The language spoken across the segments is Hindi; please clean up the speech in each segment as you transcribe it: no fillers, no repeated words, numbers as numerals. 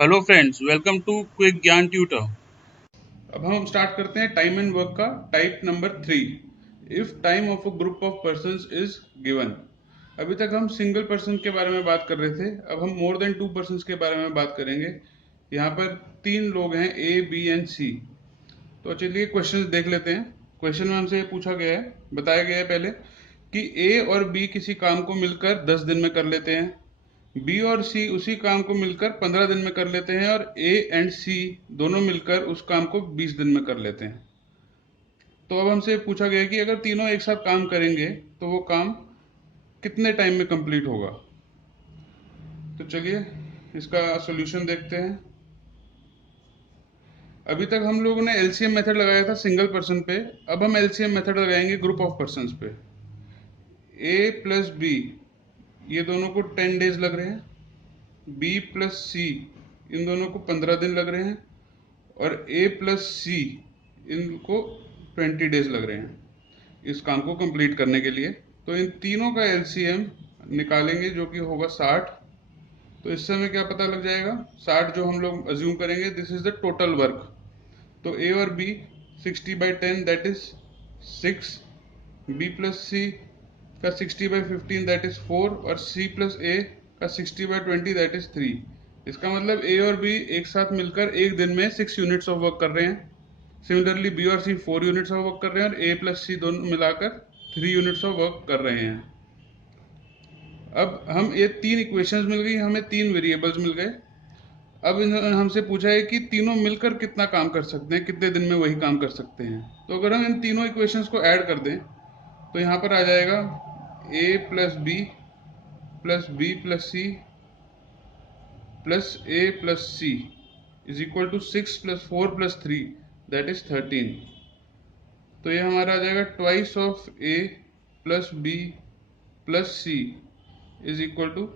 Hello friends, welcome to quick Gyan tutor. अब हम स्टार्ट करते हैं टाइम एंड वर्क का type number 3। If time of a group of persons is given. अभी तक हम सिंगल पर्सन के बारे में बात कर रहे थे, अब हम मोर देन 2 पर्संस के बारे में बात करेंगे। यहाँ पर 3 लोग हैं, ए बी एंड सी। तो चलिए क्वेश्चन देख लेते हैं। क्वेश्चन में हमसे पूछा गया है, बताया गया है पहले कि ए और बी किसी काम को मिलकर 10 दिन में कर लेते हैं, बी और सी उसी काम को मिलकर 15 दिन में कर लेते हैं, और ए एंड सी दोनों मिलकर उस काम को 20 दिन में कर लेते हैं। तो अब हमसे पूछा गया है कि अगर तीनों एक साथ काम करेंगे तो वो काम कितने टाइम में कंप्लीट होगा। तो चलिए इसका सॉल्यूशन देखते हैं। अभी तक हम लोगों ने एलसीएम मेथड लगाया था सिंगल पर्सन पे, अब हम एलसीएम मेथड लगाएंगे ग्रुप ऑफ पर्संस पे। ए प्लस बी, ये दोनों को 10 डेज लग रहे हैं, बी प्लस सी इन दोनों को 15 दिन लग रहे हैं, और ए प्लस सी इनको 20 डेज लग रहे हैं इस काम को कंप्लीट करने के लिए। तो इन तीनों का एलसीएम निकालेंगे जो कि होगा 60। तो इससे हमें क्या पता लग जाएगा, 60 जो हम लोग अज्यूम करेंगे this is the total work. तो ए और B 60/10 that is 6, B plus C का 60/15 दैट इज 4, और सी प्लस ए का 60/20 दैट इज 3। इसका मतलब ए और बी एक साथ मिलकर एक दिन में 6 यूनिट्स ऑफ वर्क कर रहे हैं। सिमिलरली बी और सी 4 यूनिट्स ऑफ वर्क कर रहे हैं, और ए प्लस सी दोनों मिलाकर 3 यूनिट्स ऑफ वर्क कर रहे हैं। अब हम ये 3 इक्वेशंस मिल गई, हमें 3 वेरिएबल्स मिल गए। अब इन्होंने हमसे पूछा है कि तीनों मिलकर कितना काम कर सकते हैं, कितने दिन में वही काम कर सकते हैं। तो अगर हम इन तीनों इक्वेशंस को ऐड कर दें तो यहाँ पर आ जाएगा A plus B plus C plus A plus C is equal to 6 plus 4 plus 3 that is 13। तो ये हमारा आ जाएगा twice of A plus B plus C is equal to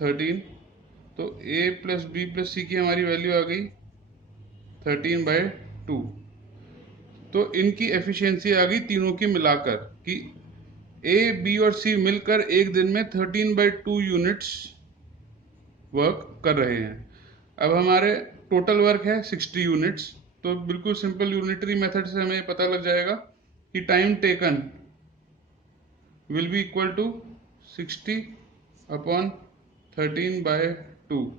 13। तो A plus B plus C की हमारी वैल्यू आ गई 13/2। तो इनकी एफिशिएंसी आ गई तीनों की मिलाकर कि ए बी और सी मिलकर एक दिन में 13/2 यूनिट्स वर्क कर रहे हैं। अब हमारे टोटल वर्क है 60 यूनिट्स। तो बिल्कुल सिंपल यूनिटरी मेथड से हमें पता लग जाएगा कि time taken will be equal to 60/13/2,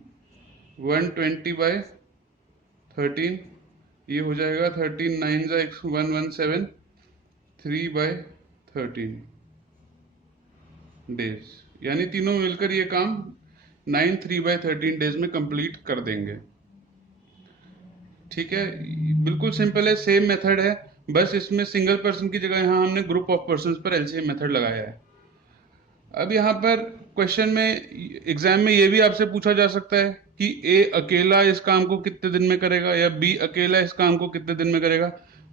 120/13, ये हो जाएगा 13 9 117, 3/13 डेज। यानी तीनों मिलकर ये काम 3/13 डेज में कंप्लीट कर देंगे। ठीक है, बिल्कुल सिंपल है, सेम मेथड है, बस इसमें सिंगल पर्सन की जगह यहाँ हमने ग्रुप ऑफ पर्संस पर एलसीएम मेथड लगाया है। अब यहाँ पर क्वेश्चन में एग्जाम में ये भी आपसे पूछा जा सकता है कि ए अकेला इस काम को कितने दिन में करेगा, या बी अकेला इस काम को कितने दिन में करेगा।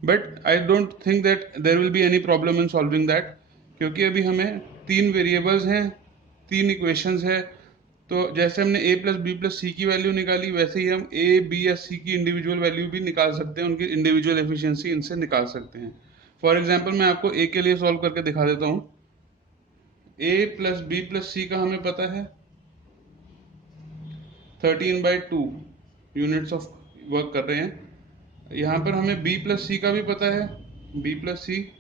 But I don't think that there will be any problem in solving that, क्योंकि अभी हमें 3 वेरिएबल्स हैं, 3 इक्वेशंस है। तो जैसे हमने ए प्लस बी प्लस सी की वैल्यू निकाली, वैसे ही हम ए बी या सी की इंडिविजुअल वैल्यू भी निकाल सकते हैं, उनकी इंडिविजुअल एफिशिएंसी इनसे निकाल सकते हैं। फॉर एग्जांपल मैं आपको ए के लिए सॉल्व करके दिखा देता हूँ। ए प्लस बी प्लस सी का हमें पता है 13/2 यूनिट्स ऑफ वर्क कर रहे हैं। यहाँ पर हमें बी प्लस सी का भी पता है, b plus c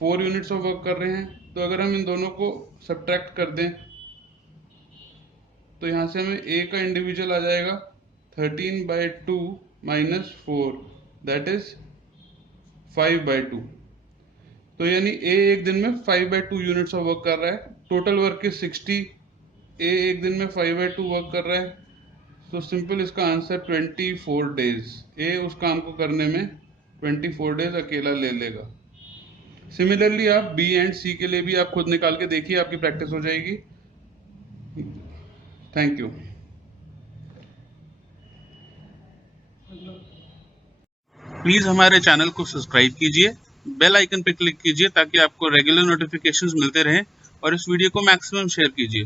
4 units of work कर रहे हैं। तो अगर हम इन दोनों को सब्ट्रैक्ट कर दें तो यहाँ से हमें ए का इंडिविजुअल आ जाएगा 13/2 माइनस 4 दैट इज 5/2। तो यानी ए एक दिन में 5/2 यूनिट्स ऑफ वर्क कर रहा है, टोटल वर्क is 60, ए एक दिन में 5/2 वर्क कर रहा है। तो सिंपल इसका आंसर 24 डेज। ए उस काम को करने में 24 डेज अकेला ले लेगा। सिमिलरली आप बी एंड सी के लिए भी आप खुद निकाल के देखिए, आपकी प्रैक्टिस हो जाएगी। Thank you. प्लीज हमारे चैनल को सब्सक्राइब कीजिए, बेल आइकन पर क्लिक कीजिए ताकि आपको रेगुलर नोटिफिकेशंस मिलते रहें, और इस वीडियो को मैक्सिमम शेयर कीजिए।